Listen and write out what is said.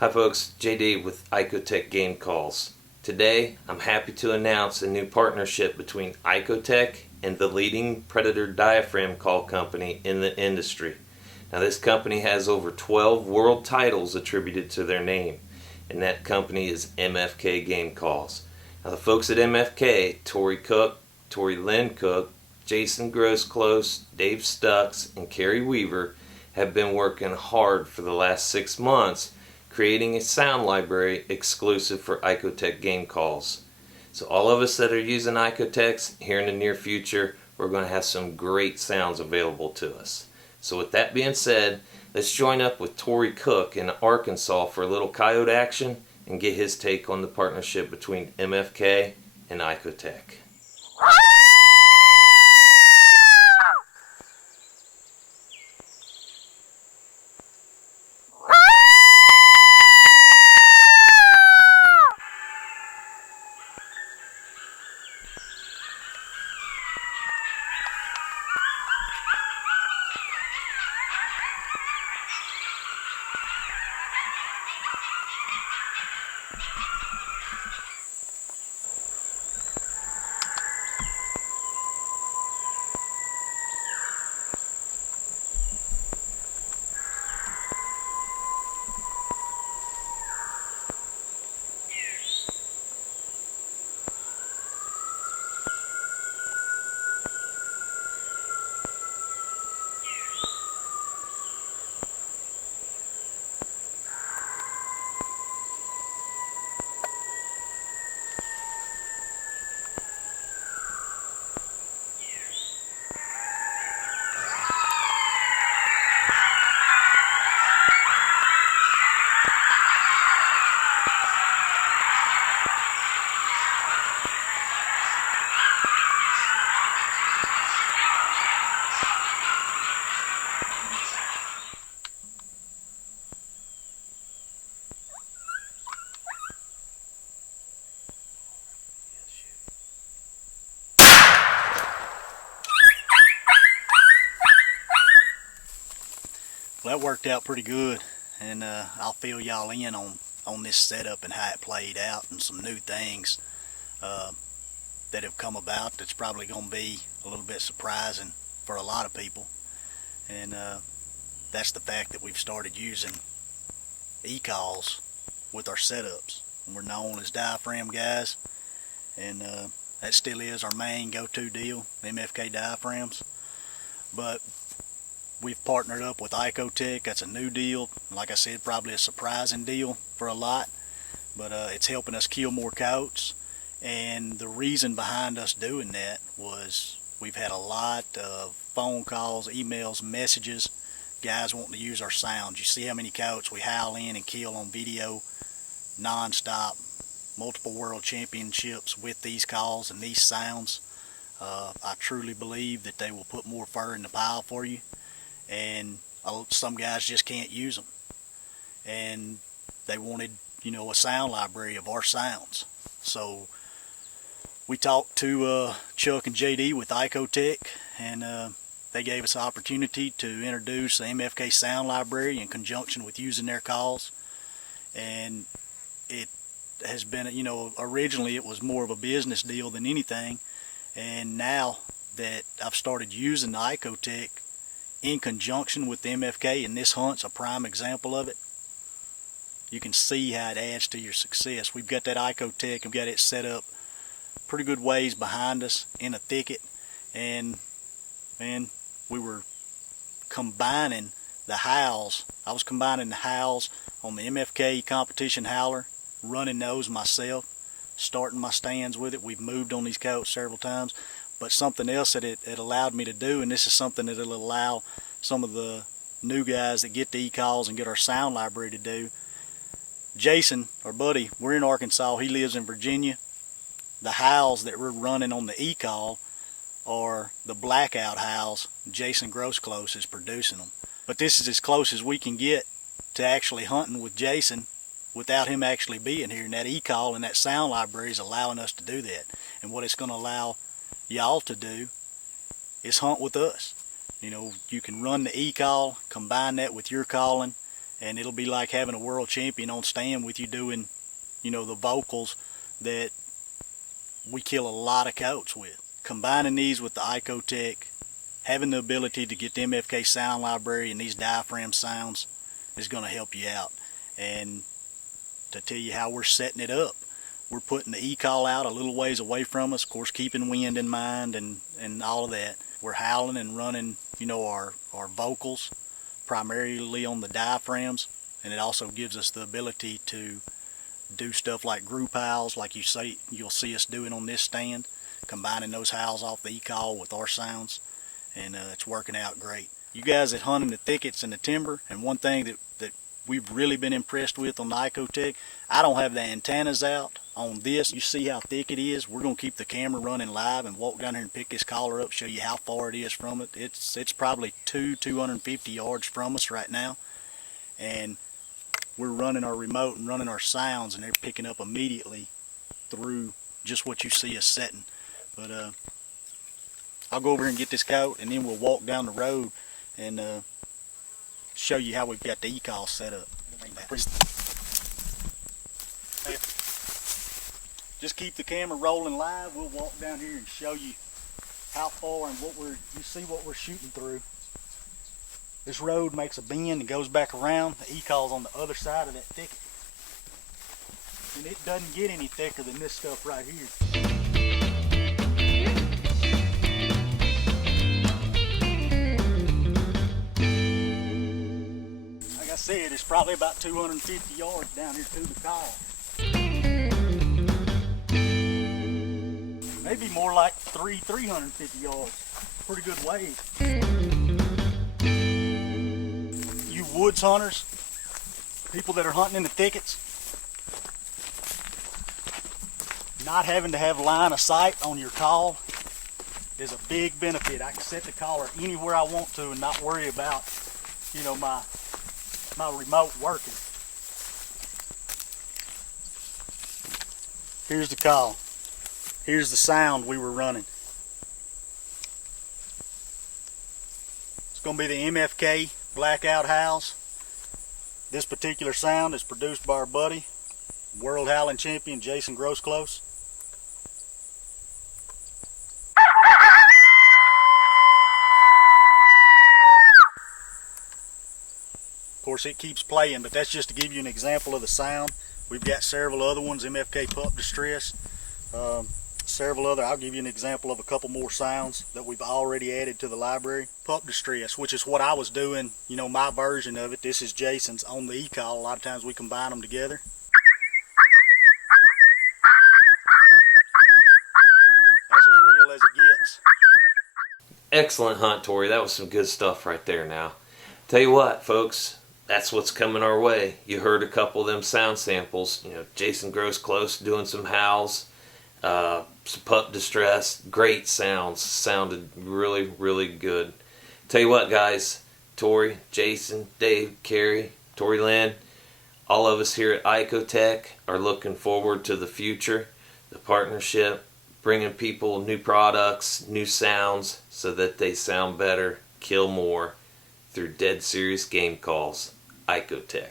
Hi folks, JD with ICOtec Game Calls. Today I'm happy to announce a new partnership between ICOtec and the leading Predator diaphragm call company in the industry. Now this company has over 12 world titles attributed to their name, and that company is MFK Game Calls. Now the folks at MFK, Tori Lynn Cook, Jason Grosclose, Dave Stucks, and Kerry Weaver have been working hard for the last 6 months creating a sound library exclusive for ICOtec Game Calls. So all of us that are using ICOtecs here in the near future, we're going to have some great sounds available to us. So with that being said, let's join up with Tori Cook in Arkansas for a little coyote action and get his take on the partnership between MFK and ICOtec. Well, that worked out pretty good, and I'll fill y'all in on this setup and how it played out and some new things that have come about that's probably going to be a little bit surprising for a lot of people. And that's the fact that we've started using e-calls with our setups. And we're known as diaphragm guys, and that still is our main go-to deal, MFK diaphragms. But we've partnered up with ICOtec. That's a new deal. Like I said, probably a surprising deal for a lot, but it's helping us kill more coyotes. And the reason behind us doing that was we've had a lot of phone calls, emails, messages, guys wanting to use our sounds. You see how many coyotes we howl in and kill on video non-stop, multiple world championships with these calls and these sounds. I truly believe that they will put more fur in the pile for you, and some guys just can't use them, and they wanted, you know, a sound library of our sounds. So we talked to Chuck and JD with ICOtec, and they gave us the opportunity to introduce the MFK Sound Library in conjunction with using their calls. And it has been, you know, originally it was more of a business deal than anything, and now that I've started using the ICOtec in conjunction with the MFK, and this hunt's a prime example of it, you can see how it adds to your success. We've got that ICOtec, we've got it set up pretty good ways behind us in a thicket, and man, we were combining the howls. I was combining the howls on the MFK competition howler, running those myself, starting my stands with it. We've moved on these coyotes several times, but something else that it allowed me to do, and this is something that it'll allow some of the new guys that get the e-calls and get our sound library to do. Jason, our buddy, we're in Arkansas, he lives in Virginia. The howls that we're running on the e-call are the blackout howls. Jason Grosclose is producing them. But this is as close as we can get to actually hunting with Jason without him actually being here. And that e-call and that sound library is allowing us to do that. And what it's going to allow y'all to do is hunt with us. You know, you can run the e-call, combine that with your calling, and it'll be like having a world champion on stand with you doing, you know, the vocals that we kill a lot of coats with. Combining these with the ICOtec, having the ability to get the MFK Sound Library and these diaphragm sounds is going to help you out. And to tell you how we're setting it up, we're putting the e-call out a little ways away from us, of course keeping wind in mind and all of that. We're howling and running, you know, our vocals primarily on the diaphragms, and it also gives us the ability to do stuff like group howls like you'll see us doing on this stand, combining those howls off the e-call with our sounds, and it's working out great. You guys that hunt in the thickets and the timber, and one thing that we've really been impressed with on the ICOtec, I don't have the antennas out on this. You see how thick it is. We're going to keep the camera running live and walk down here and pick this collar up, show you how far it is from it. It's probably 250 yards from us right now, and we're running our remote and running our sounds, and they're picking up immediately through just what you see us setting. But I'll go over here and get this coat, and then we'll walk down the road and show you how we've got the e-call set up. Just keep the camera rolling live. We'll walk down here and show you how far and you see what we're shooting through. This road makes a bend and goes back around. The e-call's on the other side of that thicket. And it doesn't get any thicker than this stuff right here. Like I said, it's probably about 250 yards down here to the call. Maybe more like 350 yards. Pretty good ways. You woods hunters, people that are hunting in the thickets, not having to have line of sight on your call is a big benefit. I can set the collar anywhere I want to and not worry about, you know, my remote working. Here's the call. Here's the sound we were running. It's going to be the MFK Blackout Howls. This particular sound is produced by our buddy, World Howling Champion Jason Grossclose. Of course, it keeps playing, but that's just to give you an example of the sound. We've got several other ones, MFK Pup Distress, several other. I'll give you an example of a couple more sounds that we've already added to the library. Pup Distress, which is what I was doing, you know, my version of it. This is Jason's on the e-call. A lot of times we combine them together. That's as real as it gets. Excellent hunt, Tori. That was some good stuff right there now. Tell you what, folks, that's what's coming our way. You heard a couple of them sound samples. You know, Jason Grossclose doing some howls, some Pup Distress. Great sounds. Sounded really, really good. Tell you what, guys, Tori, Jason, Dave, Carrie, Tori Lynn, all of us here at ICOtec are looking forward to the future, the partnership, bringing people new products, new sounds, so that they sound better, kill more, through dead serious game calls. ICOtec.